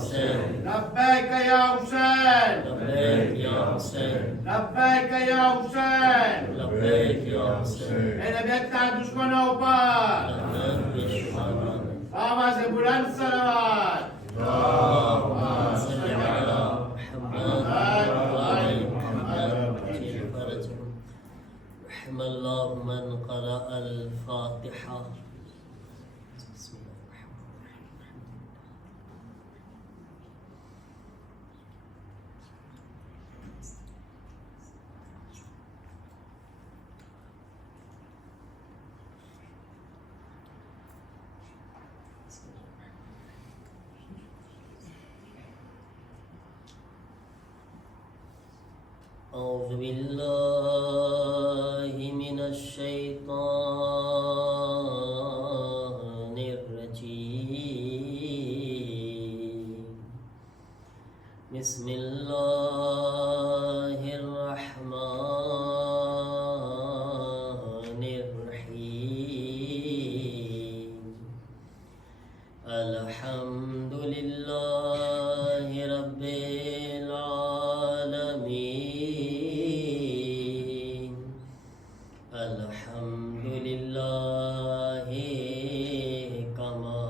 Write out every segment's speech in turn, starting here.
حسين لبيك يا حسين لبيك يا حسين لبيك يا حسين لبيك يا حسين Edebiyatlar düşmanı opar. لبيك بشفاعة Namaz bulan salavat. اللهم صل على محمد وآل محمد وعجل فرجهم رحم الله من قرأ الفاتحة بسم الله الرحمن الرحيم أعوذ بالله من الشيطان الرجيم بسم الله الرحمن الرحيم الحمد لله رب العالمين الحمد لله كما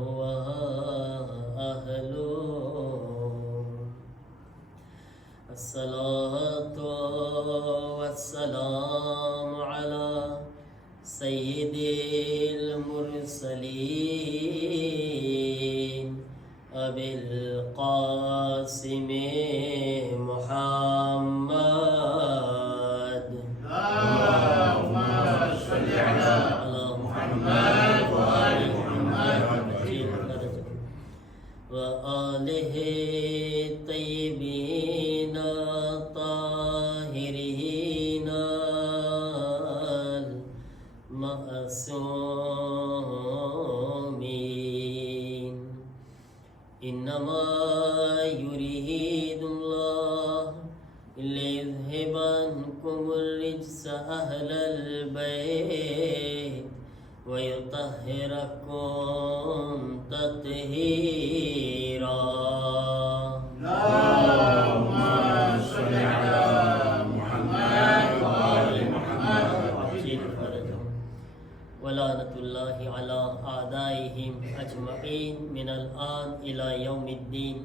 هو أهله الصلاة والسلام على سيد المرسلين أبي القاسم محمد اللهم صل على محمد وآل محمد وآله الطيبين الطاهرين المعصومين إنما يريد الله ليذهب عنكم الرجس أهل البيت ويطهركم تطهيرا اللهم صل على محمد وآل محمد وعجل فرجهم ولعنة الله على أعدائهم أجمعين من الآن إلى يوم الدين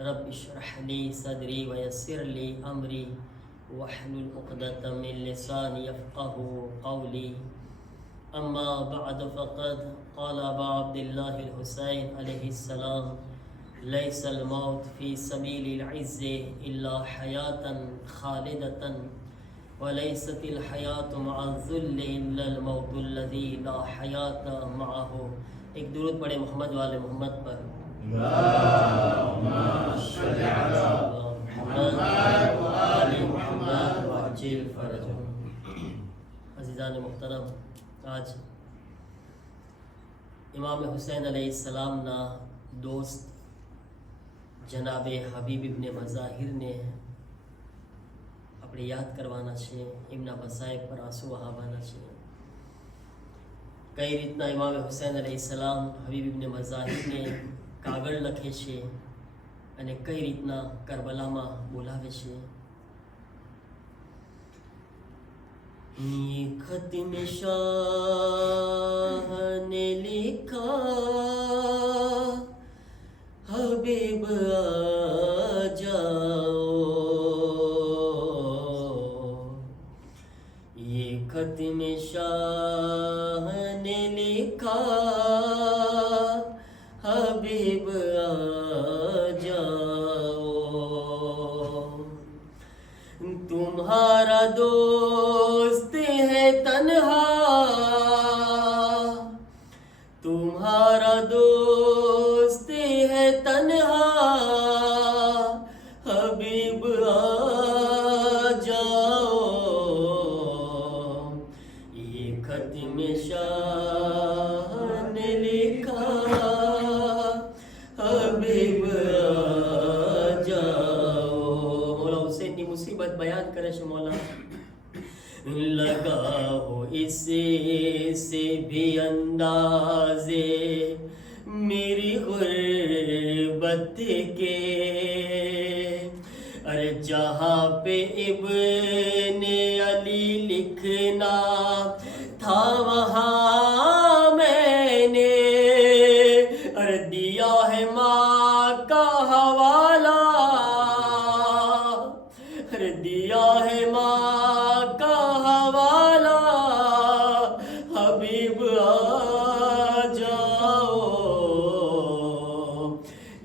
رب اشرح لي صدري ويسر لي أمري واحلل عقدة من لساني يفقه قولي أما بعد فقد قال أبا عبد الله الحسين عليه السلام ليس الموت في سبيل العز إلا حياة خالدة وليست الحياة مع الذل إلا الموت الذي لا حياة معه. एक दुरूद पढ़े मोहम्मद वाले मोहम्मद पर اللهم صل على محمد وآل محمد वअज्जिल फरजहुम. अज़ीज़ान मोहतरम, आज इमाम हुसैन अलैहिस्सलाम ना दोस्त जनाब हबीब इब्ने मज़ाहिर ने આપણે યાદ કરવાના છે, એમના મસાઈબ પર આંસુ વહાવવાના છે. કઈ રીતના ઇમામ હુસૈન અલૈહિસ્સલામ હબીબ ઇબ્ને મઝાહિરને કાગળ લખે છે અને કઈ રીતના કરબલામાં બોલાવે છે. ये खत में शाह ने लिखा हबीब आ जाओ. ये खत में शाह ने लिखा हबीब आ जाओ. तुम्हारा दोस्त है तन्हा, तुम्हारा दोस्त है तन्हा, हबीब आ जाओ. ये खत में शाह ने लिखा हबीब आ जाओ. मौला हुसैन की मुसीबत बयान करे छे. मौला लगा हो इससे भी अंदाजे मेरी गुर्बत गुर्बत के। अरे जहाँ पे इब्ने अली लिखना था वहाँ मैंने अरे दिया है माँ का हवाला, अरे दिया है माँ का हवाला। हबीब आ जाओ,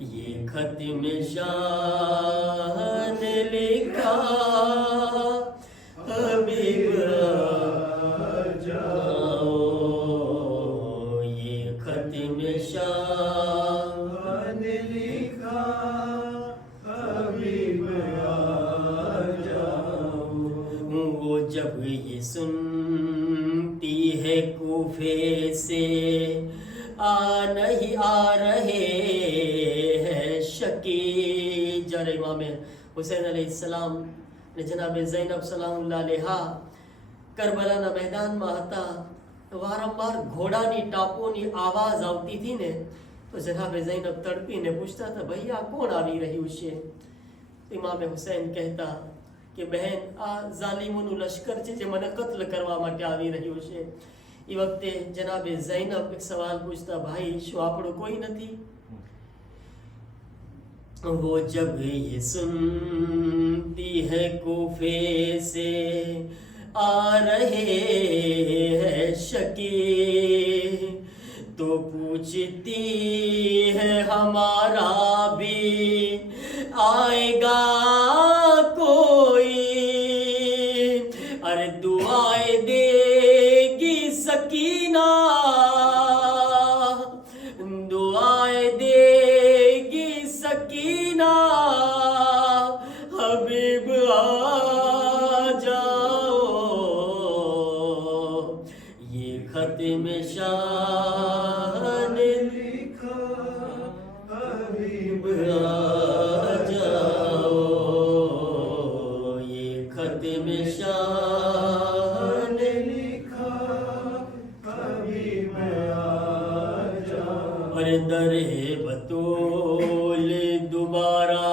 ये खत में शान लिखा। हबीब आ जाओ, ये खत में शान लिखा। हबीब आ जाओ। वो जब ये सुनती है कूफे से नहीं आ रहे हैं शकी। जर इमाम हुसैन अलैहिस्सलाम ने जनाब ज़ैनब सलामुल्लाह अलैहा કરબલાના મેદાનમાં હતા. વારંવાર ઘોડાની ટાપોની આવાજ આવતી હતી ને તો જનાબે ઝૈનબ તડપીને પૂછતા હતા, ભાઈ આ કોણ આવી રહ્યું છે? ઇમામે હુસૈન કહેતા કે બહેન આ ઝાલિમોનું લશ્કર છે જે મને કત્લ કરવા માટે આવી રહ્યું છે. એ વખતે જનાબે ઝૈનબ એક સવાલ પૂછતા, ભાઈ શું આપણું કોઈ નથી? वो जब ये सुनती है कूफे से आ रहे हैं शकी, तो पूछती है हमारा भी आएगा कोई। अरे दुआएं देगी सकीना, दुआएं देगी सकीना। हबीब आ जाओ, ये खत में शान लिखा। हबीब आ जाओ, ये खत में शान लिखा। हबीब आ जाओ। अरे दरे बतूल दोबारा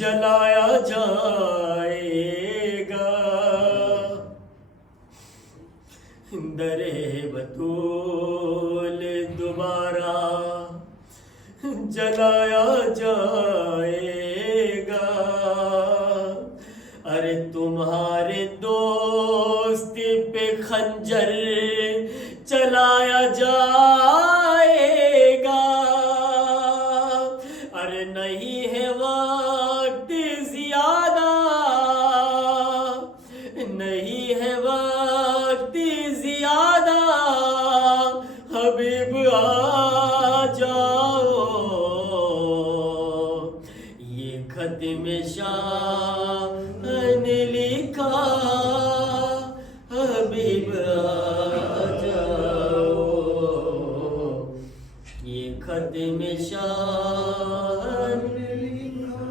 जलाया जाएगा, दरे बतूल दोबारा जलाया जाएगा। अरे तुम्हारे दोस्त पे खंजर चलाया जाएगा। अरे नहीं है वक्त ज्यादा, नहीं है वक्त ज्यादा। हबीब आ जाओ, ये खत में शान लिखा। हबीब आ जाओ, ये खत में शान लिखा।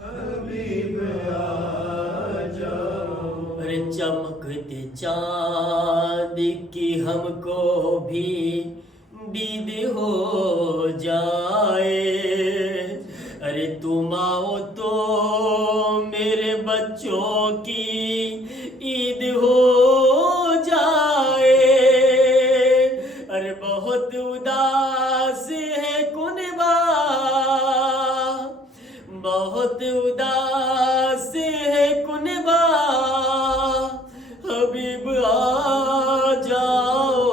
हबीब आ जाओ। अरे चमकते चांद की हमको भी दीद हो जाए। अरे तुम आओ तो मेरे बच्चों की ईद हो जाए। अरे बहुत उदास है कुनबा, बहुत उदास है कुनबा। हबीब आ जाओ,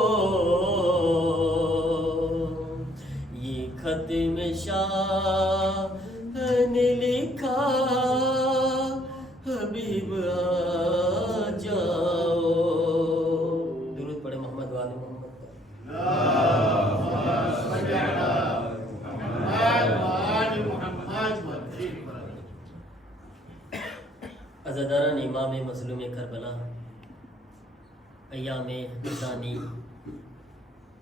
ये खत में शान लिखा। हबीब आ जाओ। दुरूद पढ़े मोहम्मद वाले मोहम्मद पर। अज़ादारान इमाम मज़लूम करबला अय्याम निशानी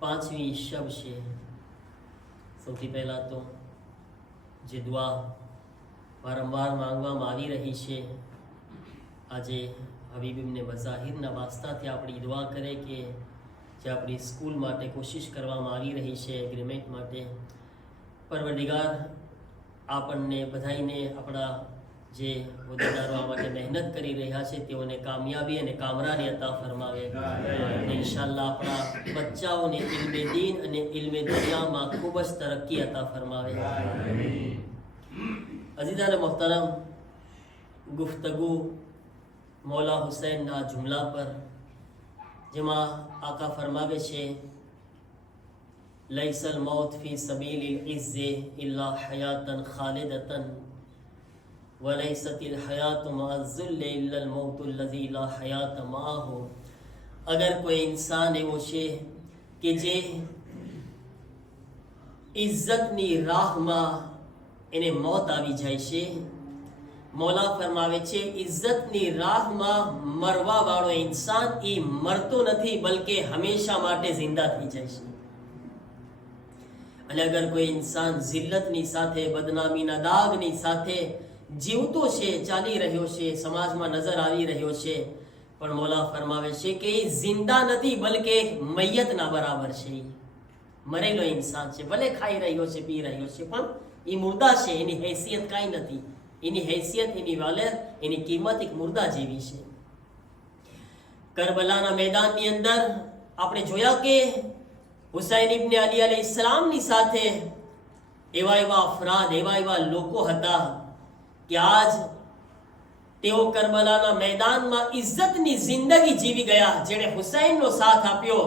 5મી शब છે. સૌથી પહેલાં તો જે દુઆ વારંવાર માંગવામાં આવી રહી છે, આજે હબીબ ઇબ્ને બઝાહિરના વાસ્તાથી આપણી દુઆ કરે કે જે આપણી સ્કૂલ માટે કોશિશ કરવામાં આવી રહી છે એગ્રીમેન્ટ માટે, પરવરદિગાર આપણને બધાઈને આપણા જે હોદ્દેદારો આ માટે મહેનત કરી રહ્યા છે તેઓને કામયાબી અને કામરાની અતા ફરમાવે અને ઇન્શાઅલ્લાહ આપણા બચ્ચાઓને ઇલ્મે દીન અને ઇલ્મે દુનિયામાં ખૂબ જ તરક્કી અતા ફરમાવે. અઝીઝાન મોહતરમ, ગુફ્તગુ મૌલા હુસૈનના જુમલા પર જેમાં આકા ફરમાવે છે લૈસલ મૌત ફી સબીલિલ ઇઝ્ઝે ઇલ્લા હયાતન ખાલિદતન વલૈસતિલ હયાત મઅઝ્ઝુલ્લ ઇલ્લલ મૌતુલ લઝી લા હયાત મઆહુ. અગર કોઈ ઇન્સાન એવો છે કે જે ઇજ્જતની રાહમાં એને મોત આવી જાય છે, મૌલા ફરમાવે છે ઇજ્જતની રાહમાં મરવા વાળો ઇન્સાન એ મરતો નથી બલકે હંમેશા માટે જિંદા થઈ જાય છે. અને અગર કોઈ ઇન્સાન જિલ્લતની સાથે, બદનામીના દાગની સાથે જીવતો છે, ચાલી રહ્યો છે, સમાજમાં નજર આવી રહ્યો છે, પણ મૌલા ફરમાવે છે કે એ જિંદા નથી બલકે મૈયતના બરાબર છે. મરેલો ઇન્સાન છે, ભલે ખાઈ રહ્યો છે, પી રહ્યો છે, પણ એ મુર્દા છે. એની હૈસિયત કાંઈ નથી. એની હૈસિયત, એની વાલે, એની કિંમત એક મુર્દા જેવી છે. કરબલાના મેદાનની અંદર આપણે જોયા કે હુસૈન ઇબ્ન અલી અલૈહિસ્સલામની સાથે એવા અફરાદ, એવા લોકો હતા કે આજ તેઓ કરબલાના મેદાનમાં ઇજ્જતની જિંદગી જીવી ગયા, જેણે હુસૈનનો સાથ આપ્યો.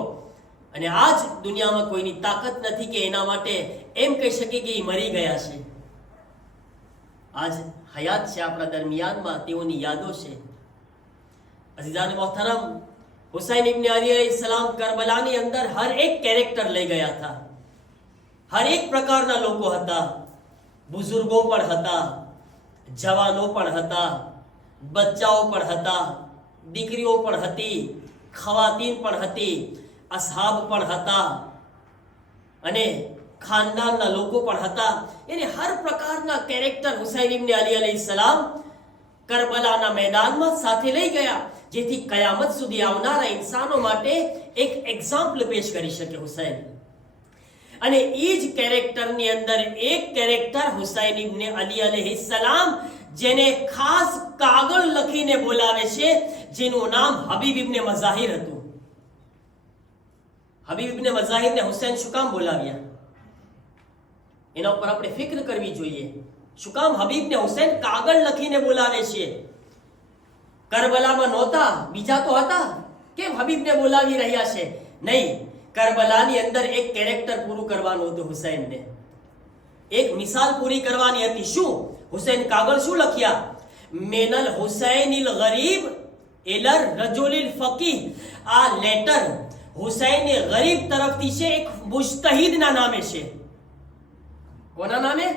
અને આજ દુનિયામાં કોઈની તાકાત નથી કે એના માટે એમ કહી શકે કે એ મરી ગયા છે. આજ હયાત છે આપણા દરમિયાનમાં, તેઓની યાદો છે. અઝીઝાન મોહતરમ, હુસૈન ઇબ્ન અલી અલૈહિસ્સલામ કરબલાની અંદર હર એક કેરેક્ટર લઈ ગયા હતા. હર એક પ્રકારના લોકો હતા. બુઝુર્ગો પણ હતા, જવાનો પણ હતા, બચ્ચાઓ પણ હતા, દીકરીઓ પણ હતી, ખવાતીન પણ હતી, અસહાબ પણ હતા અને ખાનદાનના લોકો પણ હતા. એને હર પ્રકારના કેરેક્ટર હુસૈન ઇબ્ન અલી અલૈહિસ્સલામ કરબલાના મેદાનમાં સાથે લઈ ગયા, જેથી કયામત સુધી આવનારા ઇન્સાનો માટે એક એક્ઝામ્પલ પેશ કરી શકે હુસૈન. અને એ જ કેરેક્ટરની અંદર એક કેરેક્ટર હુસૈન ઇબ્ન અલી અલૈહિસ્સલામ, જેને ખાસ કાગળ લખીને બોલાવે છે, જેનું નામ હબીબ ઇબ્ન મઝાહિર હતું. હબીબ ઇબ્ન મઝાહિરને હુસૈન શું કામ બોલાવ્યા? એના ઉપર આપણે ફિક્ર કરવી જોઈએ. શું કામ હબીબને હુસૈન કાગળ લખીને બોલાવે છે? કરબલામાં નહોતા, બીજા તો હતા, કેમ હબીબને બોલાવી રહ્યા છે? નહીં, કરબલાની અંદર એક કેરેક્ટર પૂરું કરવાનું હતું હુસૈનને. એક મિસાલ પૂરી કરવાની હતી. શું? હુસૈન કાગળ શું લખ્યા? મેનલ હુસૈનિલ ગરીબ ઇલર રજુલિલ ફકીહ. આ લેટર હુસૈન ગરીબ તરફથી છે, એક મુજતહિદના નામે છે. કોના નામે?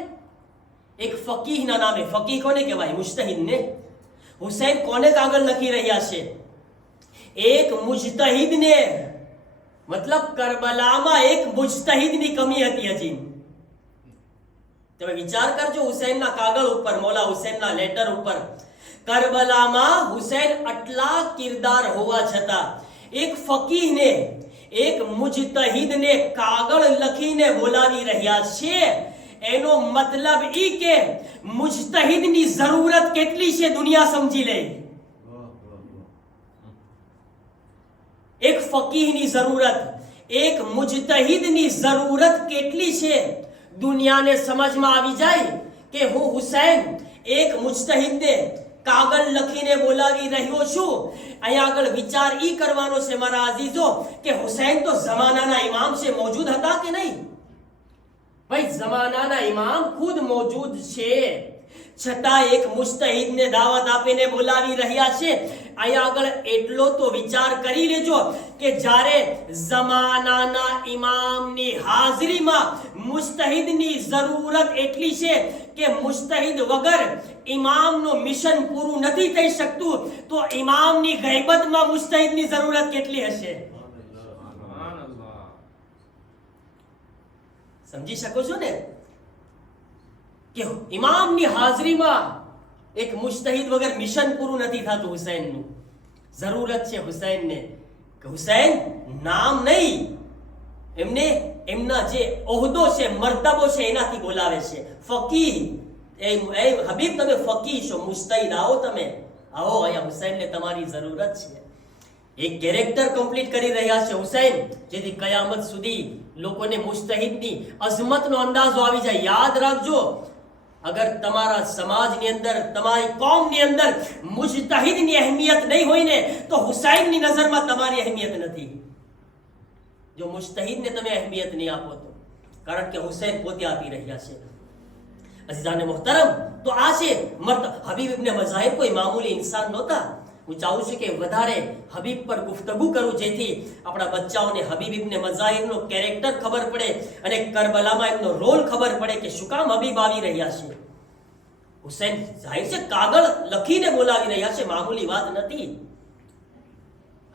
એક ફકીહના નામે. ફકીહ કોને કહેવાય? મુજતહિદને. હુસૈન કોને કાગળ લખી રહ્યા છે? એક મુજતહિદને. મતલબ કરબલામાં એક મુજતહિદની કમી હતી હજી. તમે વિચાર કરજો, હુસૈનના કાગળ ઉપર, મૌલા હુસૈનના લેટર ઉપર, કરબલામાં હુસૈન આટલા કિરદાર હોવા છતાં એક ફકીહને, એક મુજતહિદને કાગળ લખીને બોલાવી રહ્યા છે. એનો મતલબ ઈ કે મુજતહિદની જરૂરત કેટલી છે દુનિયા સમજી લે. એક ફકીહની જરૂરત, એક મુજતહિદની જરૂરત કેટલી છે દુનિયાને સમજમાં આવી જાય કે હું હુસૈન એક મુજતહિદને કાગળ લખીને બોલાવી રહ્યો છું. અહીંયા આગળ વિચાર ઈ કરવાનો છે મારા અઝીઝો કે હુસૈન તો જમાનાના ઇમામ છે, મોજૂદ હતા કે નહીં? ભાઈ, જમાનાના ઇમામ ખુદ મોજૂદ છે, છતાં એક મુજતહિદને દાવત આપીને બોલાવી રહ્યા છે. અહીંયા આગળ એટલો તો વિચાર કરી લેજો કે જ્યારે જમાનાના ઇમામની હાજરીમાં મુજતહિદની જરૂરત એટલી છે કે મુજતહિદ વગર ઇમામનું મિશન પૂરું નથી થઈ શકતું, તો ઇમામની ગૈબતમાં મુજતહિદની જરૂરત કેટલી હશે? સમજી શકો છો ને કે ઇમામની હાજરીમાં એક મુજતહિદ વગર મિશન પૂરું નથી થતું. હુસૈનનું જરૂરત છે હુસૈનને કે હુસૈન નામ નહીં, એમને એમના જે ઓહદો છે, મર્તબો છે, એનાથી બોલાવે છે. ફકીહ, એ હબીબ તમે ફકીહ છો, મુસ્તહિદ, આવો તમે આવો, અહીંયા હુસૈનને તમારી જરૂરત છે. એક કેરેક્ટર કમ્પ્લીટ કરી રહ્યા છે હુસૈન, જેથી કયામત સુધી લોકોને મુસ્તહિદની અઝમતનો અંદાજો આવી જાય. યાદ રાખજો, અગર તમારા સમાજની અંદર, તમારી કોમની અંદર મુજતહિદની અહેમિયત નહીં હોય ને, તો હુસૈનની નજરમાં તમારી અહેમિયત નથી. જો મુજતહિદને તમે અહેમિયત નહીં આપો તો, કારણ કે હુસૈન પોતે આપી રહ્યા છે. અઝીઝાને મોહતરમ, તો આ છે હબીબ ઇબ્ને મઝાહિર કોઈ મામૂલી ઇન્સાન નહોતા. હું ચાહું છું કે વધારે હબીબ પર ગુફ્તગુ કરું, જેથી આપણા બચ્ચાઓને હબીબ ઇબ્ને મઝાહિરનો કેરેક્ટર ખબર પડે અને કરબલામાં એમનો રોલ ખબર પડે કે શું કામ હબીબ આવી રહ્યા છે. હુસૈન જાહિર છે કાગળ લખીને બોલાવી રહ્યા છે, મામૂલી વાત નથી.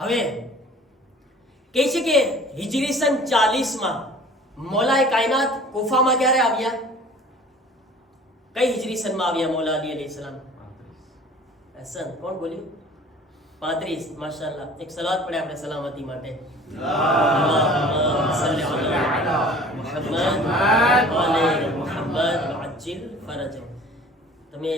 હવે કહે છે કે હિજરી સન 40 મોલાએ કાયનાત કુફામાં ક્યારે આવ્યા? કઈ હિજરી સનમાં આવ્યા મોલા અલી અલૈહિસ્સલામ? હસન, કોણ બોલ્યું? 35. માશાઅલ્લાહ. એક સલાત પડે આપણે સલામતી માટે. અલ્લાહુમ્મા સલ્લી અલા મુહમ્મદ વ આલે મુહમ્મદ વઅજ્જિલ ફરજહુમ. તમે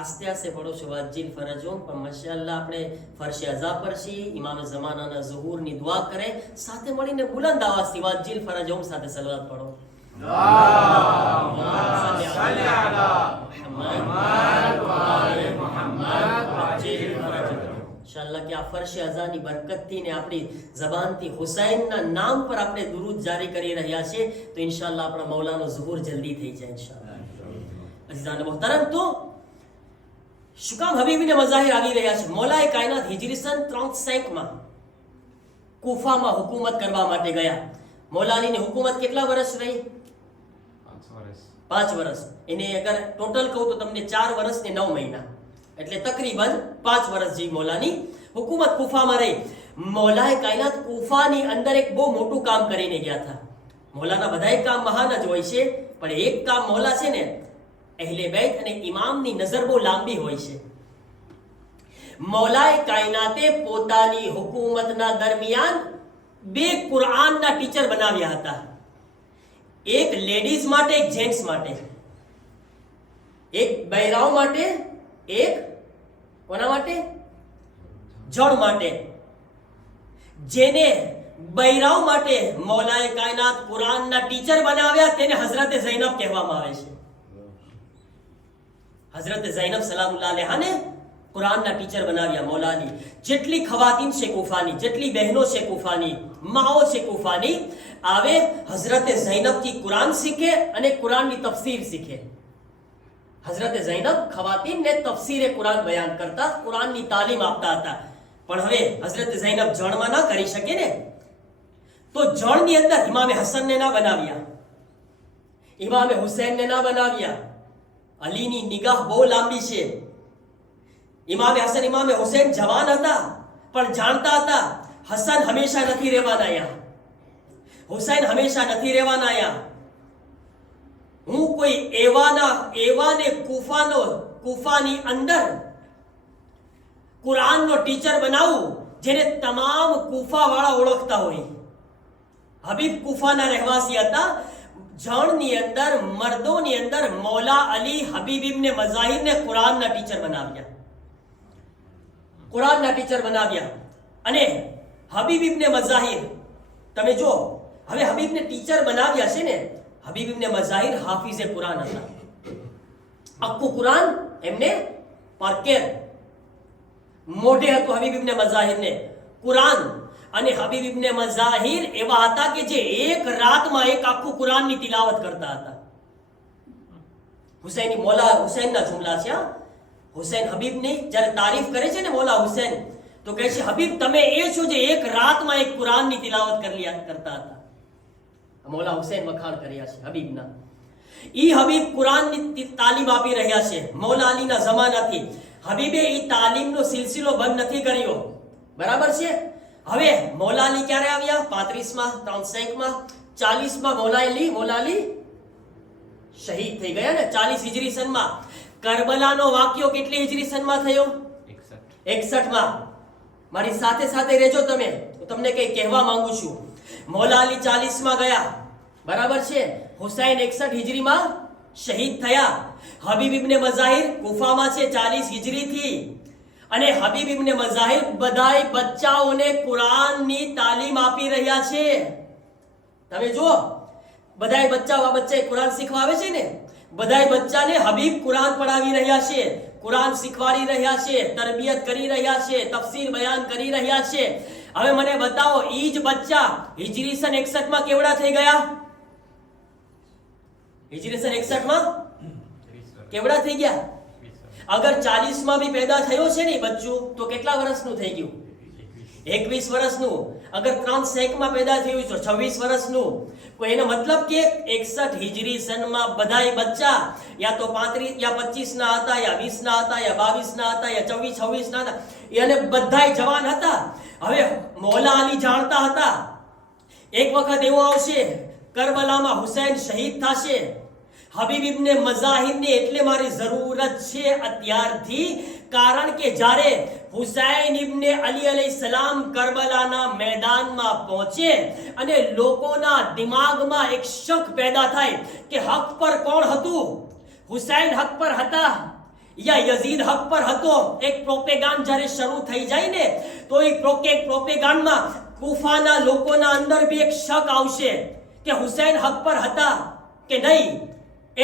આસ્તે આસ્તે પડો છો વઅજ્જિલ ફરજહુમ, પણ માશાઅલ્લાહ આપણે ફરશે અઝા પરશી, ઇમામ ઝમાનાના ઝુહુરની દુઆ કરે, સાથે મળીને બુલંદ આવાજથી વઅજ્જિલ ફરજહુમ સાથે સલાવત પડો. અલ્લાહુમ્મા સલ્લી અલા મુહમ્મદ વ આલે મુહમ્મદ વઅજ્જિલ ફરજહુમ. ઇન્શાઅલ્લાહ કે આ ફરશે અઝાની બરકતથી ને આપણી ઝબાનથી હુસૈનના નામ પર આપણે દુરૂદ જારી કરી રહ્યા છે, તો ઇન્શાઅલ્લાહ આપણા મૌલાનો ઝુહુર જલ્દી થઈ જાય ઇન્શાઅલ્લાહ. અઝીઝાન મોહતરમ, તો શું કામ હબીબ ઇબ્ને મઝાહિર આવી રહ્યા છે? મૌલાએ કાયનાત હિજરી સન 35 કુફામાં હુકુમત કરવા માટે ગયા. મૌલા અલીની હુકુમત કેટલા વર્ષ રહી? 5 વર્ષ. એને અગર ટોટલ કહું તો તમને 4 વર્ષ ને 9 મહિના, એટલે તકરીબન 5 વર્ષ જે મૌલાની હુકુમત કુફામાં રહી. મૌલાએ કાયનાત કુફાની અંદર એક બહુ મોટું કામ કરીને ગયા હતા. મૌલાના બધાય કામ મહાન જ હોય છે, પણ એક કામ મૌલા છે ને, અહેલે બેત અને ઇમામની નજર બહુ લાંબી હોય છે. મૌલાએ કાયનાતે પોતાની હુકુમતના દરમિયાન 2 કુરાનના ટીચર બનાવ્યા હતા. એક લેડીઝ માટે, એક જેન્ટ્સ માટે. એક બૈરાઓ માટે, એક કોના માટે? જણ માટે. જેને બૈરાઓ માટે મૌલાએ કાયનાત કુરાનના ટીચર બનાવ્યા, તેને હઝરત ઝૈનબ કહેવામાં આવે છે. હઝરત ઝૈનબ સલામુલ્લાહ અલૈહાને કુરાનના ટીચર બનાવ્યા મૌલા અલી. જેટલી ખવાતીન છે કુફાની, જેટલી બહેનો છે કુફાની, માઓ છે કુફાની, આવે હઝરત ઝૈનબથી કુરાન શીખે અને કુરાનની તફસીર શીખે. હઝરત ઝૈનબ ખવાતીનને તફસીરે કુરાન બયાન કરતા, કુરાનની તાલીમ આપતા હતા. પણ હવે હઝરત ઝૈનબ જણમાં ના કરી શકે ને, તો જણની અંદર ઇમામે હસનને ના બનાવ્યા, ઇમામે હુસૈનને ના બનાવ્યા. અલીની નિગાહ બહુ લાંબી છે. ઇમામે હસન, ઇમામે હુસૈન જવાન હતા, પણ જાણતા હતા હસન હંમેશા નથી રહેવાના, હુસૈન હંમેશા નથી રહેવાના. હું કોઈ એવાને કુફાની અંદર કુરાનનો ટીચર બનાવું જેને તમામ કુફાવાળા ઓળખતા હોય. હબીબ કુફાના રહેવાસી હતા. જણની અંદર, મર્દોની અંદર મૌલા અલી હબીબ ઇબ્ને મઝાહિરને કુરાનના ટીચર બનાવ્યા. કુરાનના ટીચર બનાવ્યા. અને હબીબ ઇબ્ને મઝાહિર, તમે જો, હવે હબીબને ટીચર બનાવ્યા છે ને, હબીબ ઇબ્ને મઝાહિર હાફિઝે કુરાન હતા. આખું કુરાન એમને પારકેર મોઢે હતું હબીબ ઇબ્ને મઝાહિરને કુરાન. અને હબીબ ઇબ્ને મઝાહિર એવા હતા કે જે એક રાતમાં એક આખું કુરાનની તિલાવત કરતા હતા. હુસૈની મૌલા હુસૈનના જુમલા છે. હુસૈન હબીબની જ્યારે તારીફ કરે છે ને મૌલા હુસૈન, તો કહે છે હબીબ તમે એ છો જે એક રાતમાં એક કુરાનની તિલાવત કરતા હતા. મૌલા હુસૈન વખાણ કર્યા છે હબીબના. ઈ હબીબ કુરાનની તાલીમ આપી રહ્યા છે મૌલા અલીના જમાનાથી. હબીબે ઈ તાલીમનો સિલસિલો બંધ નથી કર્યો, બરાબર છે. હવે મૌલા અલી ક્યારે આવ્યા? 35 40 મૌલા અલી શહીદ થઈ ગયા ને 40 હિજરી સનમાં. કરબલાનો વાક્યો કેટલી હિજરી સનમાં થયો? 61. મારી સાથે રહેજો તમે, હું તમને કંઈ કહેવા માંગુ છું. મૌલા અલી 40 ગયા, બરાબર છે. હુસૈન 61 હિજરીમાં શહીદ થયા. હબીબ ઇબ્ને મઝાહિર કુફામાં છે 40 હિજરીથી. અને હબીબ ઇબ્ને મઝાહિર બધાય બચ્ચાઓને કુરાનની તાલીમ આપી રહ્યા છે. તમે જુઓ, બધાય બચ્ચાએ કુરાન શીખવા આવે છે ને, બધાય બચ્ચાને હબીબ કુરાન પઢાવી રહ્યા છે, કુરાન શીખવાડી રહ્યા છે, તરબિયત કરી રહ્યા છે, તફસીર બયાન કરી રહ્યા છે. હવે મને બતાવો, ઈ જ બચ્ચા હિજરી સન 61 માં કેવડા થઈ ગયા? હિજરી સન 61 માં કેવડા થઈ ગયા? અગર 40 માં બી પેદા થયો છે ને બચ્ચું, તો કેટલા વર્ષનું થઈ ગયું? 21 વર્ષનું. અગર 3 સેક માં પેદા થયું તો 26 વર્ષનું. કોઈ એનો મતલબ કે 61 હિજરી સનમાં બધાય બચ્ચા યા તો 35 યા 25 ના હતા, યા 20 ના હતા, યા 22 ના હતા, યા 24 26 ના હતા, અને બધાય જવાન હતા. હવે મૌલા અલી જાણતા હતા એક વખત એવો આવશે, કરબલામાં હુસૈન શહીદ થશે. હબીબ ઇબ્ને મઝાહિરની એટલે મારી જરૂરત છે અત્યારથી, કારણ કે જ્યારે હુસૈન ઇબ્ને અલી અલૈહિસ્સલામ કરબલાના મેદાનમાં પહોંચે અને લોકોના દિમાગમાં એક શક પેદા થાય કે હક પર કોણ હતું? હુસૈન હક પર હતા યા યઝીદ હક પર હતો? એક પ્રોપેગાન્ડ જ્યારે શરૂ થઈ જાય ને, તો એ પ્રોપેગાન્ડમાં કુફાના લોકોના અંદર બી એક શક આવશે કે હુસૈન હક પર હતા કે નહીં.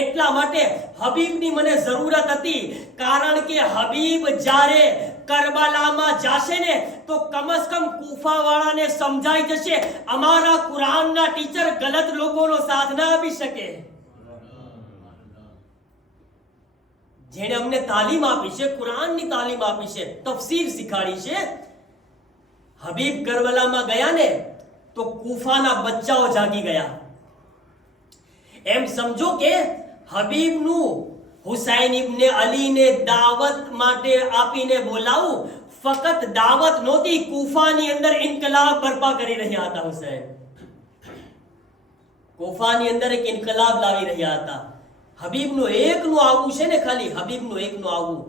એટલા માટે હબીબની મને જરૂરત હતી, કારણ કે હબીબ જ્યારે કરબલામાં જાશે ને, તો કમસ કમ કુફાવાળાને સમજાઈ જશે અમારા કુરાનના ટીચર ગલત લોકોનો સાથ ના આપી શકે. જેણે અમને તાલીમ આપી છે, કુરાનની તાલીમ આપી છે, તફસીર શીખાડી છે, હબીબ કરબલામાં ગયા ને તો કુફાના બચ્ચાઓ જાગી ગયા. એમ સમજો કે હબીબનું હુસૈન ઇબ્ને અલીને દાવત માટે આપીને બોલાવું ફક્ત દાવત નહોતી, કુફાની અંદર ઇન્કલાબ બરપા કરી રહ્યા હતા. હુસૈન કુફાની અંદર એક ઇન્કલાબ લાવી રહ્યા હતા. હબીબનું એકનું આવવું છે ને, ખાલી હબીબનું એકનું આવવું,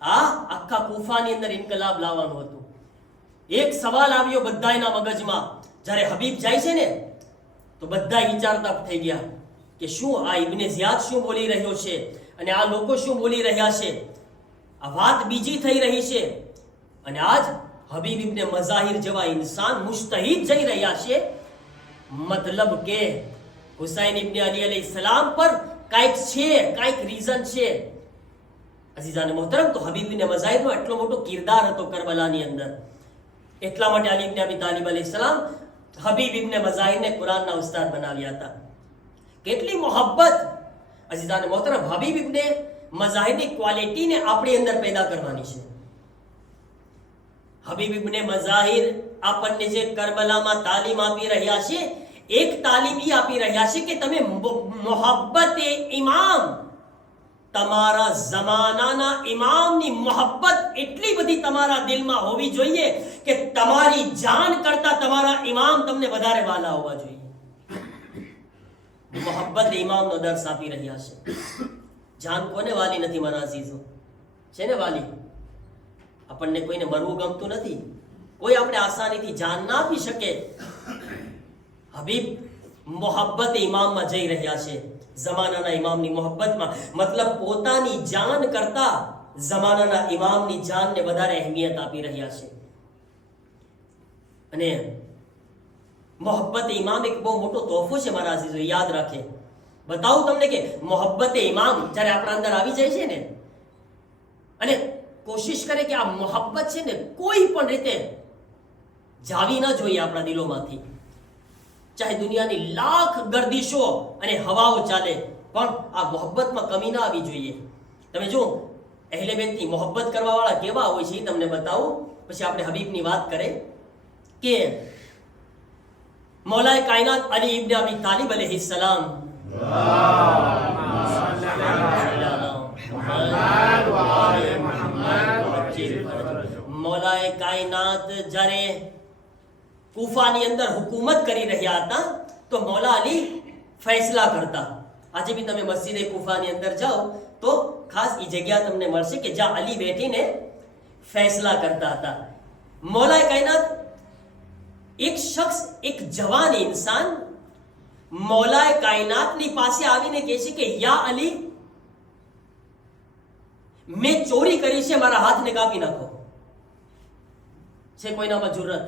આ આખા કુફાની અંદર ઇન્કલાબ લાવવાનું હતું. એક સવાલ આવ્યો બધાયના મગજમાં, જ્યારે હબીબ જાય છે ને તો બધા વિચારતા થઈ ગયા કે શું આ ઇબ્ને ઝિયાદ શું બોલી રહ્યો છે અને આ લોકો શું બોલી રહ્યા છે? આ વાત બીજી થઈ રહી છે. અને આજ હબીબ ઇબ્ને મઝાહિર જેવા ઇન્સાન મુજતહિદ જઈ રહ્યા છે. મતલબ કે હુસૈન ઇબ્ને અલી અલૈહિસ્સલામ પર કાંઈક છે, કાંઈક રીઝન છે. અઝીઝાને મોહતરમ, તો હબીબ ઇબ્ને મઝાહિરનો એટલો મોટો કિરદાર હતો કરબલાની અંદર. એટલા માટે અલી ઇબ્ને અબી તાલિબ અલૈહિસ્સલામ હબીબ ઇબ્ને મઝાહિરને કુરાનના ઉસ્તાદ બનાવ્યા હતા. કેટલી મોહબ્બત! અઝીઝાને મોહતરમ, હબીબ ઇબ્ને મઝાહિરની ક્વોલિટીને આપણી અંદર પેદા કરવાની છે. હબીબ ઇબ્ને મઝાહિર આપણને જે કરબલામાં તાલીમ આપી રહ્યા છે, એક તાલીમ એ આપી રહ્યા છે કે તમે મોહબ્બતે ઇમામ, તમારા જમાનાના ઇમામની મોહબ્બત એટલી બધી તમારા દિલમાં હોવી જોઈએ કે તમારી જાન કરતા તમારા ઇમામ તમને વધારે વાલા હોવા જોઈએ. મોહબ્બત ઇમામનો દર્સ આપી રહ્યા છે. જાન કોને વાલી નથી મારા અઝીઝો? છે ને વાલી? આપણને કોઈને મરવું ગમતું નથી, કોઈ આપણે આસાનીથી જાન ના આપી શકે. હબીબ મોહબ્બત ઇમામમાં જઈ રહ્યા છે, જમાનાના ઇમામની મોહબ્બતમાં. મતલબ પોતાની જાન કરતા જમાનાના ઇમામની જાનને વધારે અહેમિયત આપી રહ્યા છે. અને મોહબ્બત ઇમામ એક બહુ મોટો તોહફો છે મારા અઝીઝો, યાદ રાખે. બતાવું તમને કે મોહબ્બત ઇમામ જ્યારે આપણા અંદર આવી જાય છે ને, અને કોશિશ કરે કે આ મોહબ્બત છે ને કોઈ પણ રીતે જાવી ન જોઈએ આપણા દિલોમાંથી. ચાહે દુનિયાની લાખ ગર્દિશો અને હવાઓ ચાલે, પણ આ મોહબ્બતમાં કમી ના આવી જોઈએ. તમે જો અહેલે બેતની મોહબ્બત કરવા વાળા કેવા હોય છે એ તમને બતાવું, પછી આપણે હબીબની વાત કરે કે મૌલાએ કાયનાત અલી ઇબ્ને અબી તાલિબ અલૈહિસ્સલામ મૌલાએ કાયનાત જ્યારે કુફાની અંદર હુકુમત કરી રહ્યા હતા તો મૌલા અલી ફૈસલા કરતા. આજે બી તમે મસ્જિદે કુફાની અંદર જાઓ તો ખાસ એ જગ્યા તમને મળશે કે જ્યાં અલી બેઠીને ફૈસલા કરતા હતા. મૌલાએ કાયનાત એક શખ્સ, એક જવાન ઇન્સાન મૌલાએ કાયનાતની પાસે આવીને કહે છે કે યા અલી, મેં ચોરી કરી છે, મારા હાથને કાપી નાખો. છે કોઈનામાં જુરત?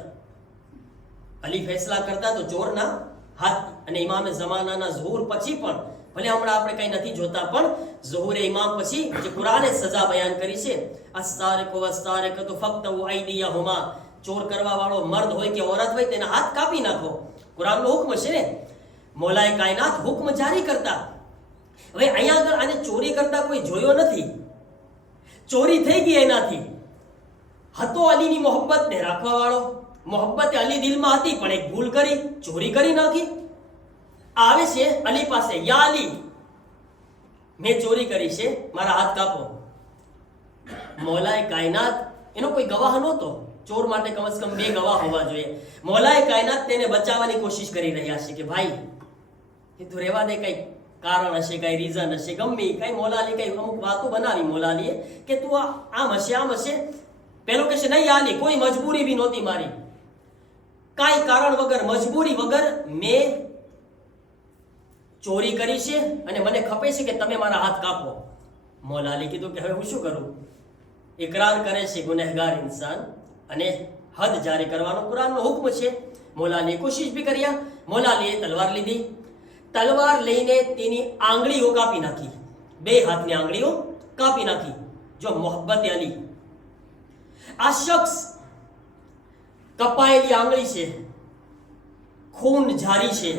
અલી ફેસલા કરતા તો ચોરના હાથ. અને ઇમામે જમાનાના ઝુહુર પછી પણ, ભલે હમણાં આપણે કઈ નથી જોતા, પણ ઝુહુરે ઇમામ પછી જે કુરાને સજા બયાન કરી છે, અસ્સારિકુ વસ્સારિકતુ ફક્તઉ અયદિયહુમા, ચોર કરવા વાળો મર્દ હોય કે ઓરત હોય તેના હાથ કાપી નાખો. કુરાનનો હુકમ છે ને. મૌલાએ કાયનાત હુકમ જારી કરતા. હવે અહીંયા આગળ આને ચોરી કરતા કોઈ જોયો નથી. ચોરી થઈ ગઈ એનાથી. હતો અલીની મોહબ્બતને રાખવા વાળો, મોહબ્બત અલી દિલમાં હતી, પણ એક ભૂલ કરી, ચોરી કરી નાખી. આવે છે અલી પાસે, યા અલી, મેં ચોરી કરી છે, મારા હાથ કાપો. મૌલાએ કાયનાત, એનો કોઈ ગવાહ નહોતો. ચોર માટે કમ સે કમ 2 ગવાહ હોવા જોઈએ. મૌલાએ કાયનાત તેને બચાવવાની કોશિશ કરી રહ્યા છે કે ભાઈ એ તો રહેવા દે, કઈ કારણ હશે, કઈ રીઝન હશે, ગમે કઈ. મૌલા અલી કઈ અમુક વાતો બનાવી મૌલા અલીએ કે તું આમ હશે, આમ હશે. પેલો કહે છે નહીં આલી, કોઈ મજબૂરી બી નહોતી મારી, કાંઈ કારણ વગર, મજબૂરી વગર મેં ચોરી કરી છે અને મને ખપે છે કે તમે મારા હાથ કાપો. મૌલા અલી કીધું કે હવે હું શું કરું? ઇકરાર કરે છે ગુનેહગાર ઇન્સાન, અને હદ જારી કરવાનો કુરાનનો હુકમ છે. મૌલા અલીએ કોશિશ બી કર્યા. મૌલા અલીએ તલવાર લીધી. તલવાર લઈને તેની આંગળીઓ કાપી નાખી. 2 હાથની આંગળીઓ કાપી નાખી. જો મોહબ્બત અલી, આ શખ્સ કપાયેલી આંગળી છે, ખૂન જારી છે,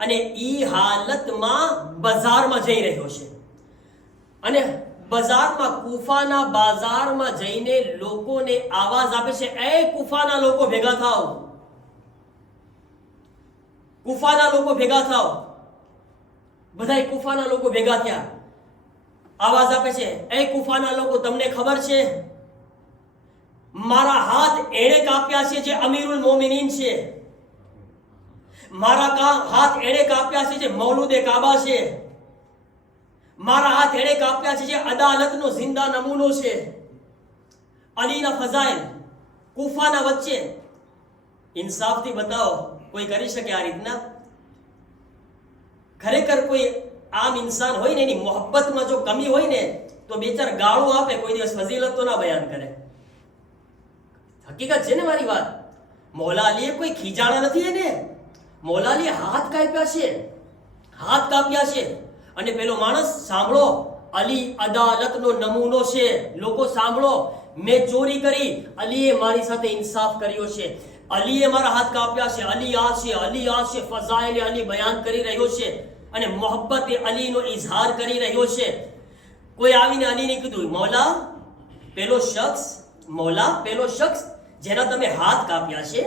અને ઈ હાલતમાં બજારમાં જઈ રહ્યો છે. અને બજારમાં, કુફાના બાજારમાં જઈને લોકોને આવાજ આપે છે, એ કુફાના લોકો ભેગા થાઓ, કુફાના લોકો ભેગા થાઓ. બધાય કુફાના લોકો ભેગા થયા. આવાજ આપે છે, એ કુફાના લોકો, તમને ખબર છે મારા હાથ એણે કાપ્યા છે જે અમીરુલ મોમિનીન છે. મારા હાથ એણે કાપ્યા છે જે મૌલૂદે કાબા છે. મારા હાથ એણે કાપ્યા છે જે અદાલતનો જિંદા નમૂનો છે. અલીના ફઝાઇલ કુફાના વચ્ચે. ઇન્સાફથી બતાવો, કોઈ કરી શકે આ રીતના? ખરેખર કોઈ આમ ઇન્સાન હોય ને, એની મોહબ્બતમાં જો કમી હોય ને, તો 2-4 ગાળો આપે, કોઈ દિવસ ફઝીલત તો ના બયાન કરે. હકીકત છે ને મારી વાત. મૌલા અલીએ કોઈ ખીજાણા નથી એને. મૌલા અલીએ હાથ કાપ્યા છે, હાથ કાપ્યા છે. અને પેલો માણસ, સાંભળો, અલી અદાલતનો નમૂનો છે. લોકો સાંભળો, મેં ચોરી કરી, અલીએ મારી સાથે ઇન્સાફ કર્યો છે, અલીએ મારા હાથ કાપ્યા છે, અલી આ છે, અલી આ છે. ફઝાઇલ અલી બયાન કરી રહ્યો છે અને મોહબ્બત અલીનો ઇઝહાર કરી રહ્યો છે. કોઈ આવીને અલીને કીધું, મૌલા પેલો શખ્સ, મૌલા પેલો શખ્સ જેના તમે હાથ કાપ્યા છે,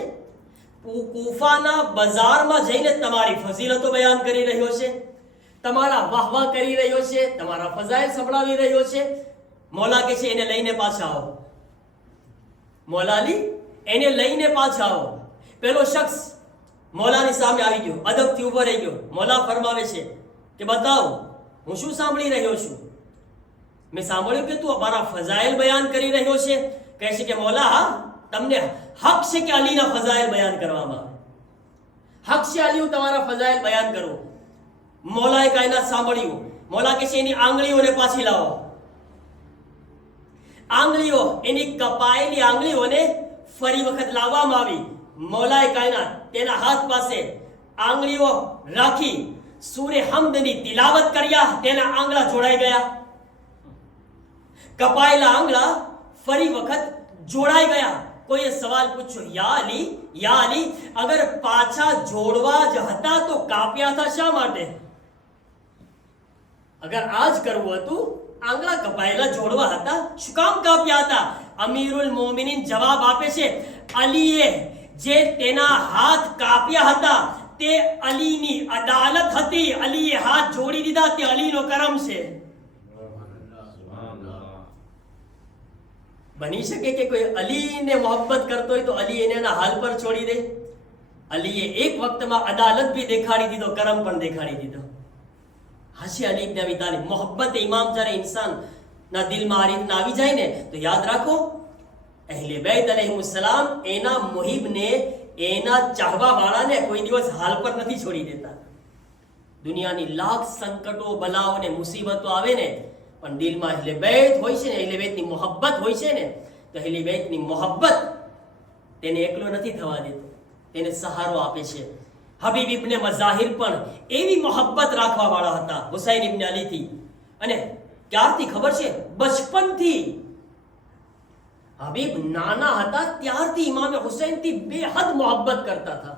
કૂફાના બજારમાં જઈને તમારી ફઝીલતો બયાન કરી રહ્યો છે, તમારા વાહવા કરી રહ્યો છે, તમારા ફઝાઇલ સંભળાવી રહ્યો છે. મૌલા કહે છે, એને લઈને પાછા આવો. મૌલા અલી, એને લઈને પાછા આવો. પેલો શખ્સ મૌલાની સામે આવી ગયો, અદબથી ઉભો રહી ગયો. મૌલા ફરમાવે છે કે બતાવ, હું શું સાંભળી રહ્યો છું? મેં સાંભળ્યું કે તું અમારા ફઝાઇલ બયાન કરી રહ્યો છે. કહે છે કે મૌલા, હા, તમને હક છે કે અલીના ફઝાઇલ બયાન કરવામાં આવે. હક છે અલી તમારા ફઝાઇલ બયાન કરો. મૌલાએ કાયનાત સાંભળ્યું. મૌલા કહે છે, એની આંગળીઓને પાછી લાવો. આંગળીઓ, એની કપાયેલી આંગળીઓને ફરી વખત લાવવામાં આવી. મૌલાએ કાયનાત તેના હાથ પાસે આંગળીઓ રાખી સૂરે હમ્દની તિલાવત કર્યા. તેના આંગળા જોડાઈ ગયા. કપાયેલા આંગળા ફરી વખત જોડાઈ ગયા. કોઈએ સવાલ પૂછ્યો, યા અલી, અગર પાછા જોડવા જ હતા તો કાપ્યા હતા શા માટે? અગર આજ કરવું હતું, આંગળા કપાયેલા જોડવા હતા, શું કામ કાપ્યા હતા? અમીરુલ મોમિનીન જવાબ આપે છે, અલીએ જે તેના હાથ કાપ્યા હતા તે અલીની અદાલત હતી. અલીએ હાથ જોડી દીધા, તે અલીનો કરમ છે. બની શકે કે કોઈ અલીને મોહબ્બત કરતો હોય તો અલી એને એના હાલ પર છોડી દે? અલીએ એક વખતમાં અદાલત ભી દેખાડી દીધો, કરમ પણ દેખાડી દીધો. હાશી અલી ઇબ્ન અબી તાલિબ, મોહબ્બત ઇમામ જ્યારે ઇન્સાનના દિલમાં આ રીતના આવી જાય ને, તો યાદ રાખો, અહેલે બેત અલૈહિસ્સલામ એના મુહિબને, એના ચાહવા વાળાને કોઈ દિવસ હાલ પર નથી છોડી દેતા. દુનિયાની લાખ સંકટો બલાઓ ને મુસીબતો આવે ને પણ દિલમાં અહેલે બેત હોય છે ને, અહેલે બેતની મોહબ્બત હોય છે ને, તો અહેલે બેતની મોહબ્બત તેને એકલો નથી થવા દેતો, તેને સહારો આપે છે. હબીબ ઇબ્ને મઝાહિર પણ એવી મોહબ્બત રાખવા વાળા હતા હુસૈન ઇબ્ને અલીથી. અને ક્યારથી ખબર છે? બચપનથી. હબીબ નાના હતા ત્યારથી ઇમામે હુસૈનથી બેહદ મોહબ્બત કરતા હતા,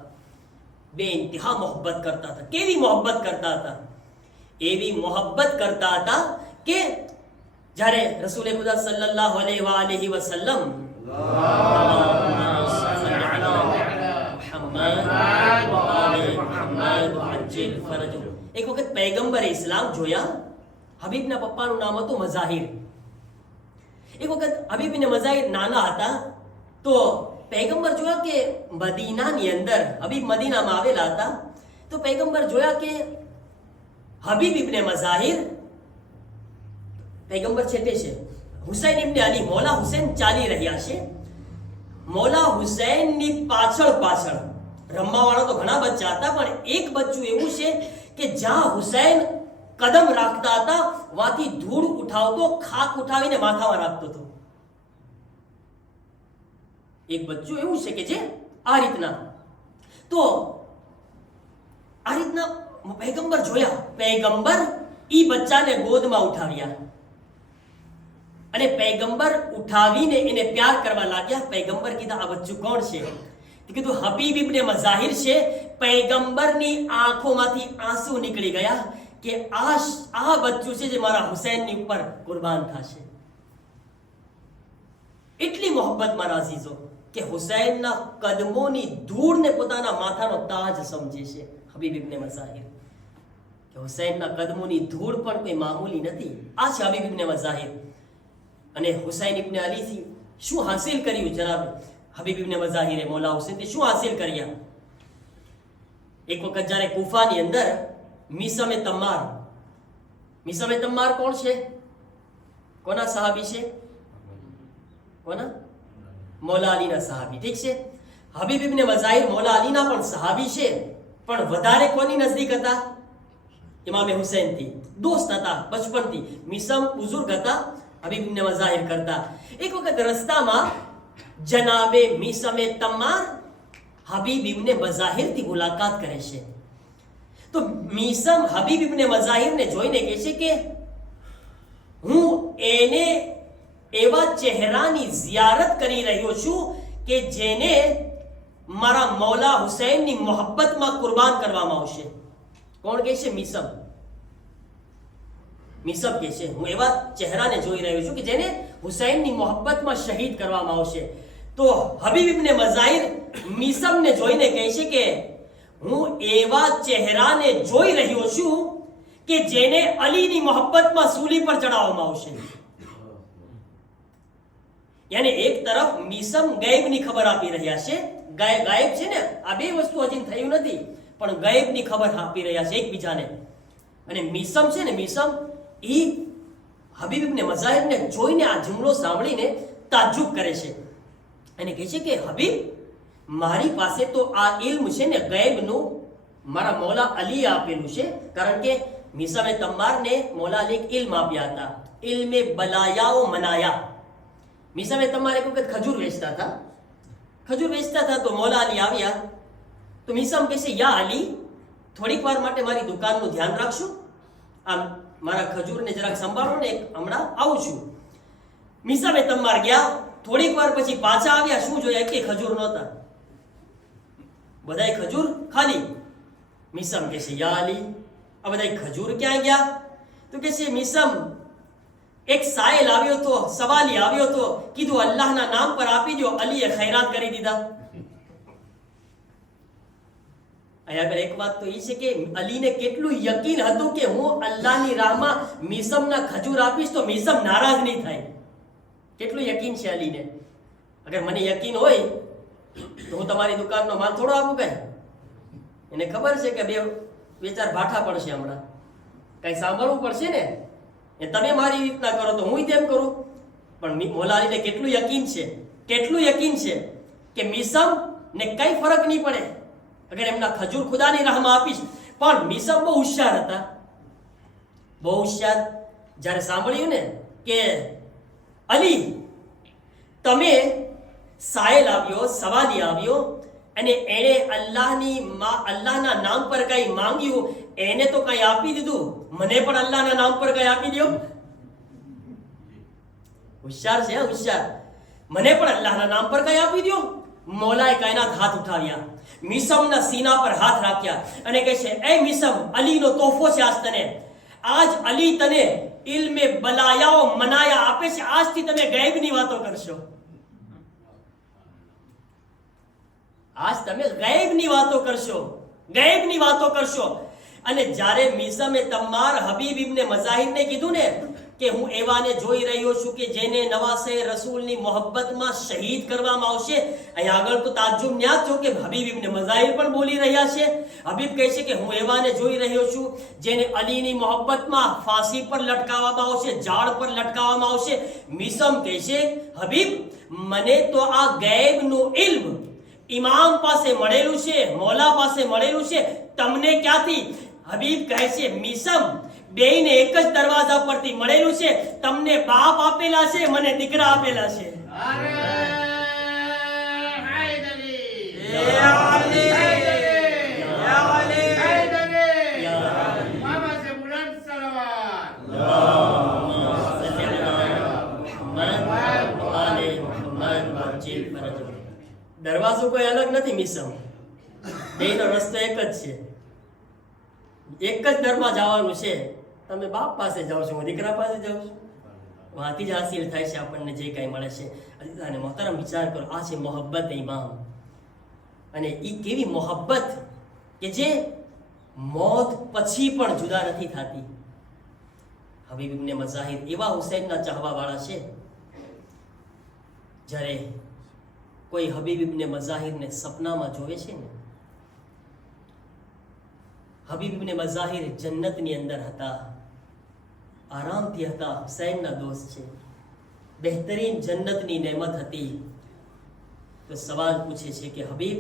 બેઇંતહા મોહબ્બત કરતા હતા. કેવી મોહબ્બત કરતા હતા? એવી મોહબ્બત કરતા હતા કે જ્યારે રસૂલ ખુદા સલ્લલ્લાહુ અલૈહિ વસલ્લમ એક વખત પૈગંબરે ઇસ્લામ જોયા. હબીબના પપ્પાનું નામ હતું મઝાહિર. એક વખત હબીબ ઇબ્ને મઝાહિર નાના હતા તો પૈગંબર જોયા કે મદીનાની અંદર, હબીબ મદીનામાં આવેલા હતા, તો પૈગંબર જોયા કે હબીબ ઇબ્ને મઝાહિર, પૈગંબર છેટે છે, હુસૈન ઇબ્ને અલી મૌલા હુસૈન ચાલી રહ્યા છે. મૌલા હુસૈનની પાછળ પાછળ રમવાવાળા તો ઘણા બચ્ચા હતા, પણ એક બચ્ચું એવું છે કે જ્યાં હુસૈન કદમ રાખતા હતા વાથી ધૂળ ઉઠાવતો, ખાક ઉઠાવીને માથામાં રાખતો હતો. એક બચ્ચું એવું છે કે જે આ રીતના, તો આ રીતના પૈગંબર જોયા. પૈગંબર ઈ બચ્ચાને ગોદમાં ઉઠાવ્યા અને પૈગંબર ઉઠાવીને એને પ્યાર કરવા લાગ્યા. પૈગંબર કીધા આ બચ્ચું કોણ છે? કીધું હબીબ ઇબ્ને મઝાહિર છે. પૈગંબરની આંખોમાંથી આંસુ નીકળી ગયા કે આ બચ્ચું છે જે મારા હુસૈનની ઉપર કુરબાન થશે. એટલી મોહબ્બત મારા અઝીઝો કે હુસૈનના કદમોની ધૂળને પોતાના માથાનો તાજ સમજે છે હબીબ ઇબ્ને મઝાહિર. કે હુસૈનના કદમોની ધૂળ પણ કોઈ મામૂલી નથી. આ છે હબીબ ઇબ્ને મઝાહિર. અને હુસૈન ઇબ્ને અલીથી શું હાસિલ કર્યું જનાબ હબીબ ઇબ્ને મઝાહિરે? મૌલા હુસૈનથી શું હાસિલ કર્યા? એક વખત જ્યારે કુફાની અંદર મીસમે તમ્માર, મીસમે તમ્માર કોણ છે? કોના સહાબી છે? કોના? મૌલા અલીના સહાબી. ઠીક છે, હબીબ ઇબ્ને મઝાહિર મૌલા અલીના પણ સહાબી છે, પણ વધારે કોની નજદીક હતા? ઇમામે હુસૈનથી દોસ્ત હતા બચપનથી. મીસમ બુઝુર્ગ હતા હબીબ ઇબ્ને મઝાહિર કરતા. એક વખત રસ્તામાં જનાબે મીસમે તમ્માર હબીબ ઇબ્ને મઝાહિરથી મુલાકાત કરે છે. તો મીસમ હબીબ ઇબ્ને મઝાહિરને જોઈને કહે છે કે હું એને એવા ચહેરાની ઝિયારત કરી રહ્યો છું કે જેને મારા મૌલા હુસૈનની મોહબ્બતમાં કુરબાન કરવામાં આવશે. કોણ કહે છે? મીસમ. મીસમ કહે છે હું એવા ચહેરાને જોઈ રહ્યો છું કે જેને હુસૈનની મોહબ્બતમાં શહીદ કરવામાં આવશે. તો હબીબ ઇબ્ને મઝાહિર મીસમને જોઈને કહે છે કે હું એવા ચહેરાને જોઈ રહ્યો છું કે જેને અલીની મોહબ્બતમાં સૂલી પર ચડાવવામાં આવશે. યાની એક તરફ મીસમ ગાયબની ખબર આપી રહ્યા છે. ગાયબ છે ને, આ બે વસ્તુ હજી થયું નથી, પણ ગાયબની ખબર આપી રહ્યા છે એકબીજાને. અને મીસમ છે ને, મીસમ ઈ હબીબ ઇબ્ને મઝાહિરને જોઈને આ જુમલો સાંભળીને તાજ્જુબ કરે છે અને કહે છે કે હબીબ, મારી પાસે તો આ ઇલ્મ છે ને ગાયબનું મારા મૌલા અલીએ આપેલું છે. કારણ કે મીસમે તમ્મારને મૌલા અલી ઇલ્મ આપ્યા હતા, ઇલ્મે બલાયાઓ મનાયા. મીસમે તમ્માર એક વખત ખજૂર વેચતા હતા. તો મૌલા અલી આવ્યા તો મીસમ કહે છે યા અલી, થોડીક વાર માટે મારી દુકાનનું ધ્યાન રાખશો? આમ મારા ખજૂરને જરાક સંભાળો ને, હમણાં આવું છું. મીસમે તમ્માર ગયા. થોડીક વાર પછી પાછા આવ્યા. શું જોયા? કે ખજૂર નહોતા, બધાય ખજૂર ખાલી. મીસમ કહે છે યા અલી, આ બધાય ખજૂર ક્યાં ગયા? તો કહે છે મીસમ, એક સાયલ આવ્યો તો, સવાલી આવ્યો તો, કીધું અલ્લાહના નામ પર આપી દો. અલીએ ખૈરાત કરી દીધા. અહીંયા આગળ એક વાત તો એ છે કે અલીને કેટલું યકીન હતું કે હું અલ્લાહની રાહમાં મીસમના ખજૂર આપીશ તો મીસમ નારાજ નહીં થાય. કેટલું યકીન છે અલીને. અગર મને યકીન હોય તો હું તમારી દુકાનનો માલ થોડો આપું કઈ? એને ખબર છે કે બે ચાર ભાઠા પડશે, હમણાં કઈ સાંભળવું પડશે ને. એ તમે મારી રીતના કરો તો હું તેમ કરું. પણ મૌલા અલીને કેટલું યકીન છે કે મીસમ ને કઈ ફરક નહીં પડે. અગર એમના ખજૂર ખુદાની રાહમાં આપીશ પણ મિસમ બહુ હોશિયાર હતા, બહુ હોશિયાર. જ્યારે સાંભળ્યું ને કે અલી તમે સાહેલ આવ્યો, સવાદી આવ્યો અને એણે અલ્લાહના નામ પર કઈ માંગ્યું, એને તો કઈ આપી દીધું, મને પણ અલ્લાહના નામ પર કઈ આપી દો. હોશિયાર છે, હોશિયાર. મને પણ અલ્લાહના નામ પર કઈ આપી દો. મોલાએ કાયનાત હાથ ઉઠાવ્યા, મિસમના સીના પર હાથ રાખ્યા અને કહે છે, એ મિસમ, અલીનો તોહફો છે આજ તને. આજ અલી તને ઇલ્મે બલાયાઓ મનાયા આપે છે. આજથી તમે ગૈબની વાતો કરશો. આજ તમે ગૈબની વાતો કરશો, ગૈબની વાતો કરશો. અને જ્યારે મિસમે તમ્માર હબીબ ઇબ્ને મઝાહિરને કીધું ને કે હું એવાને જોઈ રહ્યો છું કે જેને નવાસે રસૂલની મોહબ્બતમાં શહીદ કરવામાં આવશે. અહીંયા આગળ તો તાજ્જુબ ન્યા છો કે હબીબ ઇબ્ને મઝાહિર પણ બોલી રહ્યા છે. હબીબ કહે છે કે હું એવાને જોઈ રહ્યો છું જેને અલીની મોહબ્બતમાં ફાંસી પર લટકાવવામાં આવશે, ઝાડ પર લટકાવવામાં આવશે. મિસમ કહે છે, હબીબ મને તો આ ગૈબનું ઇલ્મ ઇમામ પાસે મળેલું છે, મૌલા પાસે મળેલું છે, તમને ક્યાંથી? હબીબ કહે છે, મિસમ બેયને એક જ દરવાજા પરથી મળેલું છે. તમને બાપ આપેલા છે, મને દીકરા આપેલા છે. દરવાજો કોઈ અલગ નથી મિસમ, બેયનો રસ્તો એક જ છે, એક જ દરમાં જવાનું છે. તમે બાપ પાસે જાઓ છો, હું દીકરા પાસે જાઉં છું. વાંથી જ હાસિલ થાય છે આપણને જે કંઈ મળે છે. અને મોહતરમ વિચાર કરો, આ છે મોહબ્બત ઇમામ. અને એ કેવી મોહબ્બત કે જે મોત પછી પણ જુદા નથી થતી. હબીબ ઇબ્ને મઝાહિર એવા હુસૈનના ચાહવાવાળા છે. જ્યારે કોઈ હબીબ ઇબ્ને મઝાહિરને સપનામાં જોવે છે ને, હબીબ ઇબ્ને મઝાહિર જન્નતની અંદર હતા, આરામથી હતા, હુસૈનના દોસ્ત છે, બહેતરીન જન્નતની નેમત હતી. તો સવાલ પૂછે છે કે હબીબ,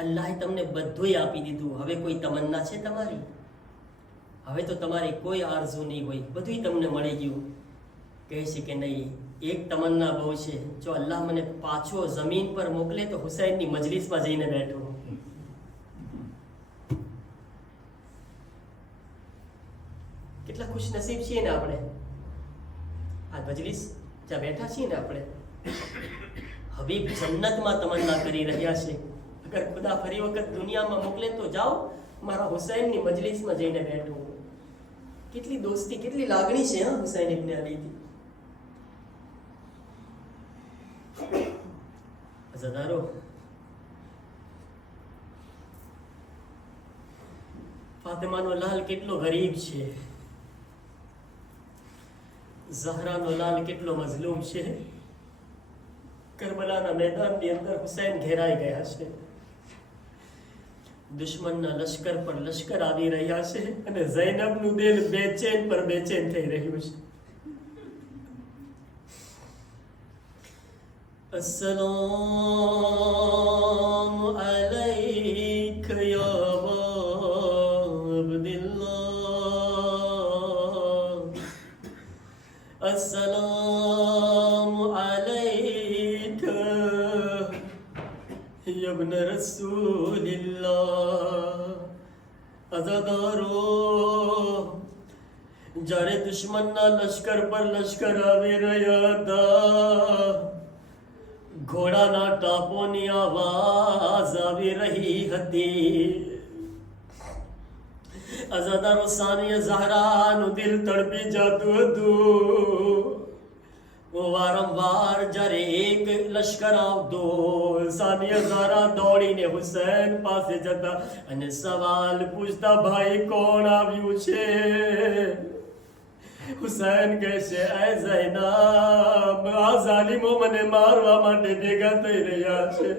અલ્લાહે તમને બધુંય આપી દીધું, હવે કોઈ તમન્ના છે તમારી? હવે તો તમારી કોઈ આરઝુ નહીં હોય, બધુંય તમને મળી ગયું. કહે છે કે નહીં, એક તમન્ના બહુ છે, જો અલ્લાહ મને પાછો જમીન પર મોકલે તો હુસૈનની મજલિસમાં જઈને બેઠો. કેટલા ખુશ નસીબ છીએ ને આપણે, આ મજલિસ જ્યાં બેઠા છીએ ને આપણે. હબીબ જન્નતમાં તમન્ના કરી રહ્યા છે, અગર ખુદા ફરી વખત દુનિયામાં મોકલે તો જાઓ મારા હુસૈનની મજલિસમાં જઈને બેઠો. કેટલી દોસ્તી, કેટલી લાગણી છે હા હુસૈન ઇબ્ને અલીથી. અઝાદારો, ફાતિમાનો લાલ કેટલો ગરીબ છે, ઝહરાનો લાલ કેટલો મઝલૂમ છે. કરબલાના મેદાનની અંદર હુસૈન ઘેરાઈ ગયા છે. દુશ્મનના લશ્કર પર લશ્કર આવી રહ્યા છે અને ઝૈનબનું દિલ બેચેન પર બેચેન થઈ રહ્યું છે. अस्सलामु अलैका या अबदिल्लाह, अस्सलामु अलैका या इब्न रसूलिल्लाह. અઝાદારો, જ્યારે દુશ્મનના લશ્કર પર લશ્કર આવી રહ્યા હતા, ઘોડાના ટાપોની આવાજ આવી રહી હતી. અઝાદારો, સાનિયા ઝહરાનું દિલ તડપી જતું હતું. વારંવાર જ્યારે એક લશ્કર આવતો, સાનિયા ઝહરા દોડીને હુસૈન પાસે જતા અને સવાલ પૂછતા, ભાઈ કોણ આવ્યું છે? હુસૈન કહે છે, એ ઝૈનબ, આ ઝાલિમો મને મારવા માટે ભેગા થઈ રહ્યા છે.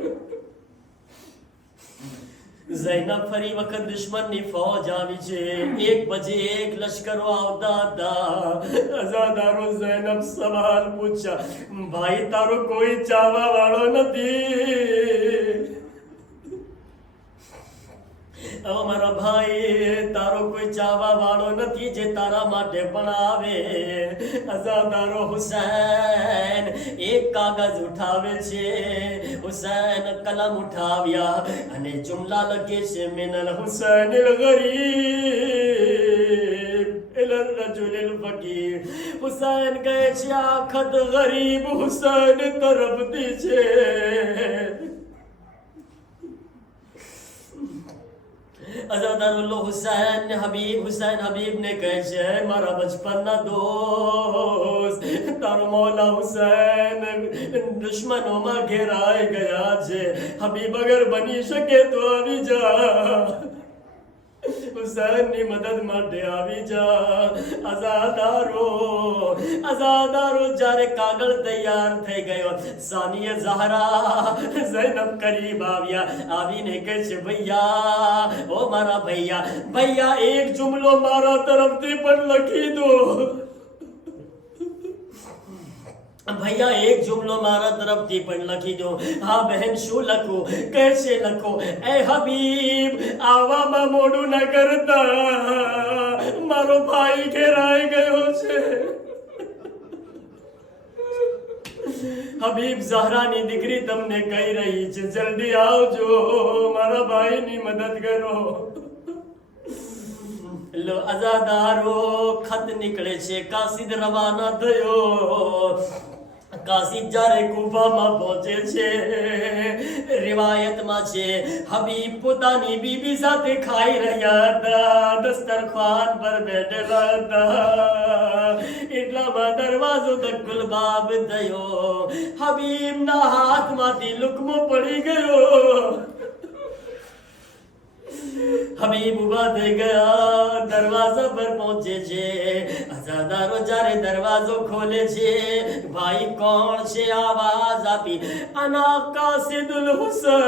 ઝૈનબ ફરી વખત દુશ્મનની ફૌજ આવી છે, એક પછી એક લશ્કરો આવતા હતા. અઝાદારો, ઝૈનબ સવાલ પૂછ્યા, ભાઈ તારો કોઈ ચાહવા વાળો નથી? મારા ભાઈ, તારો કોઈ ચાહવા વાળો નથી જે તારા માટે પણ આવે. અઝાદારો હુસૈન એક કાગળ ઉઠાવે છે. હુસૈન કલમ ઉઠાવ્યા અને જુમલા લખે છે, મિનલ હુસૈન અલ ગરીબ ઇલા રજુલ અલ ફકીર. હુસૈન કહે છે આ ખત ગરીબ હુસૈન તરફથી છે. અઝાદારુલ્લો હુસૈન હબીબ ને કહે છે, મારા બચપનના દોસ્ત, તારો મોલા હુસૈન દુશ્મનોમાં ઘેરાઈ ગયા છે. હબીબ અગર બની શકે તો આવી જા, હુસૈનની મદદ માટે આવી જા. અઝાદારો જ્યારે કાગળ તૈયાર થઈ ગયો, સાનિયા ઝહરા ઝૈનબ કરીબ આવીને કહે છે, ભૈયા, ઓ મારા ભૈયા, એક જુમલો મારા તરફથી પણ લખી દો. ભૈયા, એક જુમલો મારા તરફથી પણ લખી દો. હા બહેન, શું લખું? કહે છે, લખો, એ હબીબ, આવવામાં મોડું ન કરતા, મારો ભાઈ ઘેરાઈ ગયો છે. હબીબ, ઝહરાની દીકરી તમને કહી રહી છે, જલ્દી આવજો, મારા ભાઈની મદદ કરો. લો અઝાદારો, ખત નીકળે છે. કાસિદ રવાના થયો. કાસિદ જ્યારે કુફામાં પહોંચે છે, રિવાયતમાં છે, હબીબ પોતાની બીબી સાથે ખાઈ રહ્યા હતા, દસ્તરખાન પર બેઠેલા હતા. એટલામાં દરવાજો દક્કુલબાબ થયો. હબીબના હાથમાંથી લુકમો પડી ગયો. હબીબ ઉભા થઈ ગયા, દરવાજા પર પહોંચે છે. અઝાદારો જ્યારે દરવાજો ખોલે છે, ભાઈ કોણ છે? આવાજ આપી, અના કાસિદુલ હુસૈન,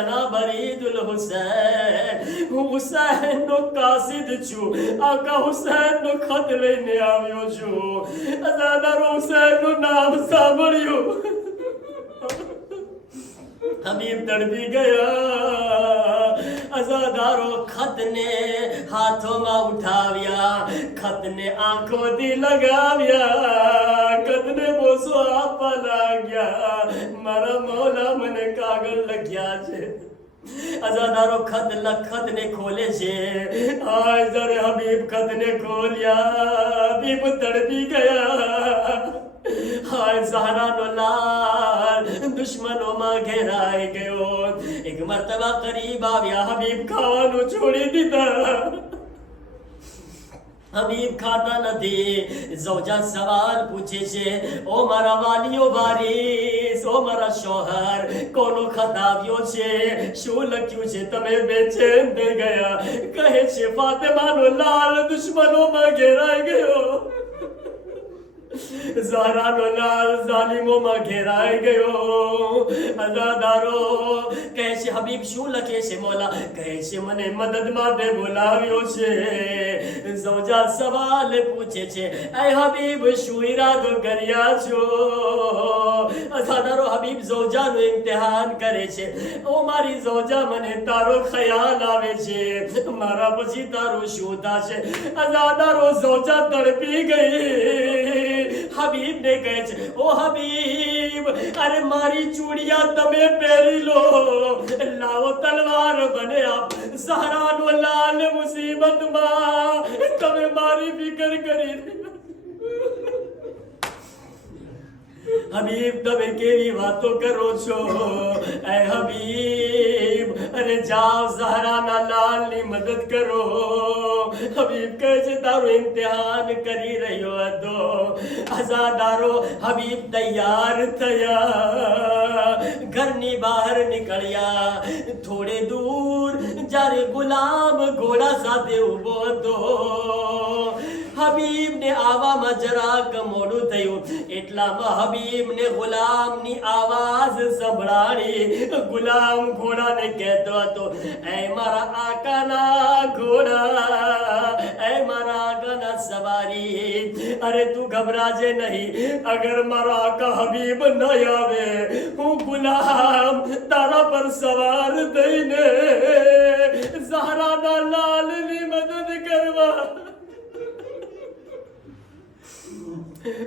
અના બરીદુલ હુસૈન, હું હુસૈનનો કાસિદ છું, આકા હુસૈનનો ખત લઈને આવ્યો છું. અઝાદારો હુસૈનનું નામ સાંભળ્યું, હબીબ તડપી ગયા. અઝાદારો ખતને હાથોમાં ઉઠાવ્યા, ખતને આંખોથી લગાવ્યા, ખતને બોસો આપવા લાગ્યા. મારા મોલા મને કાગળ લખ્યા છે. અઝાદારો ખતને ખોલે છે. આય જ્યારે હબીબ ખતને ખોલ્યા, હબીબ તડપી ગયા. હાય ઝહરાનો લાલ દુશ્મનોમાં ઘેરાઈ ગયો. એક મર્તબા કરીબ આવ્યા, હબીબ ખાવાનું છોડી દીધા. હબીબ ખાતા નથી. ઝૌજા સવાલ પૂછે છે, ઓ મારા વાલીઓ વારીસ, ઓ મારા શોહર, કોનો ખત આવ્યો છે? શું લખ્યું છે? તમે બેચેન થઈ ગયા. કહે છે, ફાતિમાનો લાલ દુશ્મનોમાં ઘેરાઈ ગયો. ઝહરાનો લાલ ઝાલિમોમાં ઘેરાઈ ગયો. અઝાદારો કહે છે, હબીબ શું લખે છે મોલા? કહે છે, મને મદદ માટે બોલાવ્યો છે. ઝૌજા સવાલ પૂછે છે, એ હબીબ શું ઈરાદો કર્યા છો? અઝાદારો હબીબ ઝૌજાનું ઇમ્તિહાન કરે છે. ઓ મારી ઝૌજા, મને તારો ખ્યાલ આવે છે, મારા પછી તારું શું થશે? અઝાદારો ઝૌજા તડપી ગઈ. હબીબ ને કહે છે, ઓ હબીબ, અરે મારી ચૂડિયા તમે પહેરી લો, લાવો તલવાર બને આપ. ઝહરાનો લાલ મુસીબતમાં, તમે મારી ફિકર કરી. હબીબ, તમે કેવી વાતો કરો છો? એ હબીબ, અરે જાઓ ઝહરાના લાલની મદદ કરો. હબીબ કહે છે, તારું ઇમ્તિહાન કરી રહ્યો હતો. અઝાદારો હબીબ તૈયાર થયા, ઘરની બહાર નીકળ્યા. થોડે દૂર જ્યારે ગુલામ ઘોડા સાથે ઊભો હતો, હબીબને આવવામાં જરાક મોડું થયું. એટલામાં હબીબને ગુલામની આવાજ સંભળાણી. ગુલામ ઘોડાને કહેતો હતો, એ મારા આકાના ઘોડા, એ મારા આકાના सवारी। अरे तू घबराजे नहीं, अगर मारा आका हबीब न आवे हूँ गुलाम तारा पर सवार दईने ज़हरा ना लाल नी मदद करवा।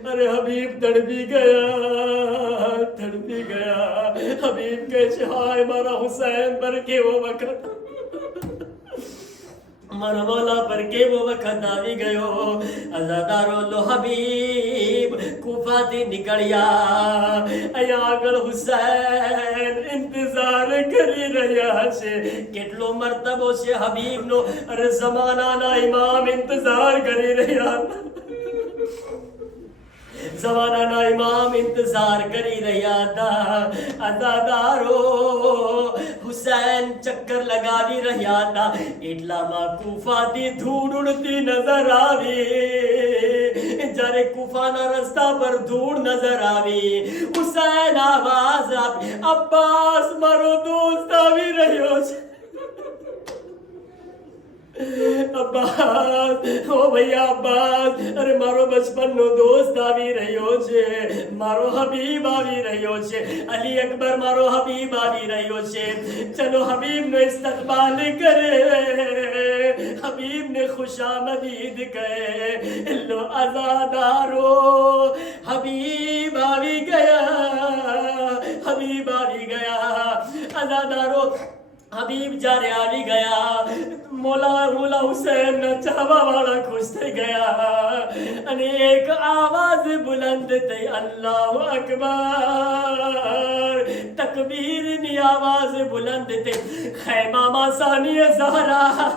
अरे हबीब तड़पी गया हबीब के हाय मारा हुसैन पर के वो वक्त मारा मौला पर के वो वक्त आवी गयो। अजादारो लो हबीब कूफा थी निकलिया अया આગળ હુસૈન इंतजार કરી રહ્યા છે। કેટલો મર્તબો છે હબીબ નો, અરે જમાનાના ઇમામ इंतजार કરી રહ્યા હતા। જમાનાના ઇમામ इंतजार કરી રહ્યા હતા। અદાદારો હુસૈન ચક્કર લગાવી રહ્યા હતા। એટલામાં કૂફાથી ધૂળ ઉડતી નજર આવી। જ્યારે કૂફાના રસ્તા પર ધૂળ નજર આવી, હુસૈન આવાજ આપી, અબ્બાસ મારો દોસ્ત આવી રહ્યો છે। अब्बास ओ भैया अब्बास, अरे मारो बचपन नो दोस्त આવી રહ્યો છે, મારો હબીબ આવી રહ્યો છે, અલી અકબર મારો હબીબ આવી રહ્યો છે। ચલો હબીબ નો ઇસ્તકબાલ કરે, હબીબ ને ખુશામદીદ કહે। લો આઝાદારો હબીબ આવી ગયા, હબીબ આવી ગયા। આઝાદારો હબીબ જ્યારે આવી ગયા, મોલા હુસૈન ના ચાહવા વાળા ખુશ થઈ ગયા અને એક આવાજ બુલંદ થઈ, અલ્લાહુ અકબર। તકબીર ની આવાજ બુલંદ થઈ। ખૈમામાં સાનિય ઝહરા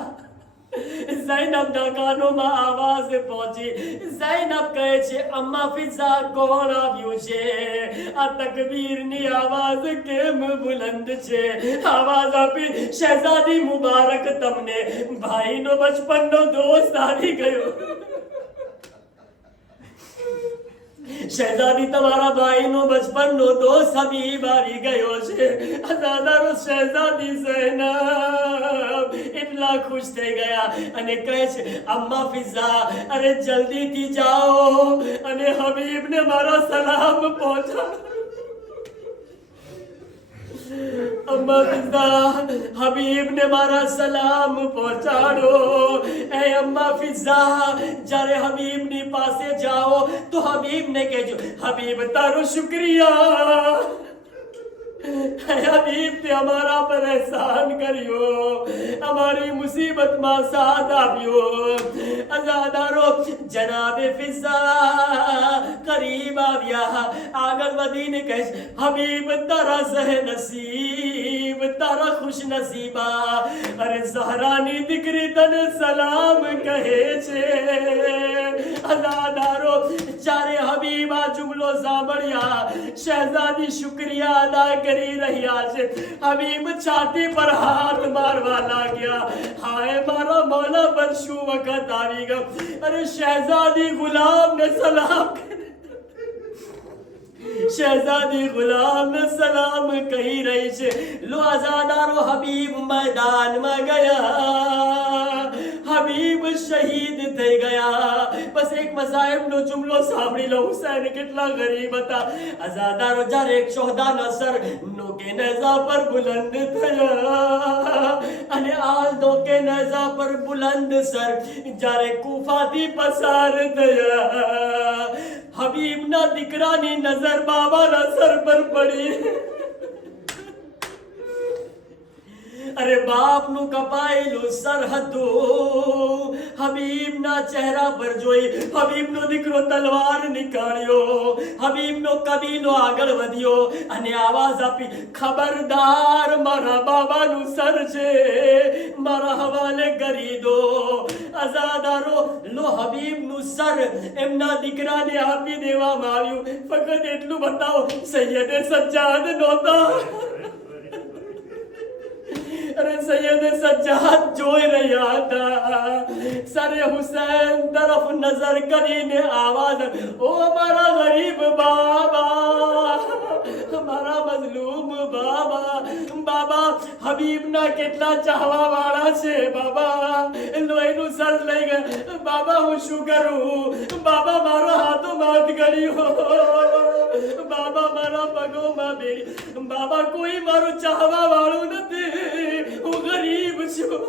ઝૈનબ ના કાનોમાં આવાજ પહોંચી। ઝૈનબ કહે છે, અમ્મા ફિઝા કોણ આવ્યું છે? આ તકબીરની આવાજ કેમ બુલંદ છે? આવાજ આપી, શહેઝાદી મુબારક તમને, ભાઈનો બચપનનો દોસ્ત આવી ગયો। શહેઝાદી તમારા ભાઈનો બચપનનો દોસ્ત હબીબ આવી ગયો છે। અઝાદારો શહેઝાદી ઝૈનબ એટલા ખુશ થઈ ગયા અને કહે છે, અમ્મા ફિઝા અરે જલ્દીથી જાઓ અને હબીબને મારા સલામ પહોંચાડો। अम्मा फिजा हबीब ने मारा सलाम पहुंचाड़ो। ए अम्मा फिजा जारे हबीब नी पासे जाओ तो हबीब ने कहजो, हबीब तारो शुक्रिया, हबीब ते हमारा पर एहसान करियो, हमारी मुसीबत में साथ आपियो। अजादारो जनाबे फिजा करीब आविया, आगल वदीने कह, हबीब तारा सह नसीब, तारा खुश नसीबा। अरे ज़हरानी दिकरी तने सलाम कहे छे। अजादारो चारे हबीबा जुमलो सांभळ्या, शहजादी शुक्रिया अदा કરી રહ્યા છે। હબીબ છાતી પર હાથ મારવા લાગ્યા, હાય મારા મૌલા પર શું વખત આવી ગયો। અરે શહેઝાદી ગુલામને સલામ, શહેઝાદી ગુલામને સલામ કહી રહી છે। લો આઝાદારો હબીબ મેદાનમાં ગયા, હબીબ શહીદ થઈ ગયા। બસ એક મસાઈબનો જુમલો સાંભળી લો, હુસૈન કેટલા ગરીબ હતા। આઝાદારો જ્યારે એક શોહદાના સર નોકે નેઝા પર બુલંદ થયા અને આ નોકે નેઝા પર બુલંદ સર જ્યારે કૂફાથી પસાર થયા, હબીબના દીકરાની નજર બાબાના સર પર પડી। अरे बाप नु कपायेलू सरहदो हबीब ना चेहरा पर जोई, हबीब नो दीकरो तलवार निकाळ्यो, हबीब नो कबीलो આગળ વધ્યો અને આવાજ આપી, ખબરદાર મારા બાબાનું સર છે, મારા હવાલે કરી દો। આઝાદારો લો હબીબનું સર એમના દીકરાને આપી દેવામાં આવ્યું। ફક્ત એટલું બતાવો, સૈયદે સજ્જાદ નહોતા। अरे सैयद सज्जाद જોઈ રહ્યા હતા। સરે હુસૈન તરફ નજર કરીને આવાજ, ઓ મારા ગરીબ બાબા, મારા મઝલૂમ બાબા. બાબા હબીબના કેટલા ચાહવા વાળા છે બાબા. લોહીનું સર લઈ ગયા બાબા. હું શું કરું બાબા? મારો હાથો માથ ગળ્યો બાબા. મારા પગોમાં બેડી બાબા. કોઈ મારું ચાહવા વાળું નથી. હું ગરીબ છું.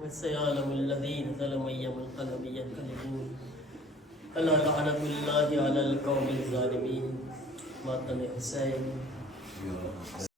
وسيعلم الذين ظلموا أيام القلب ينقلبون ألا لعنة الله على القوم الظالمين. ماتم حسين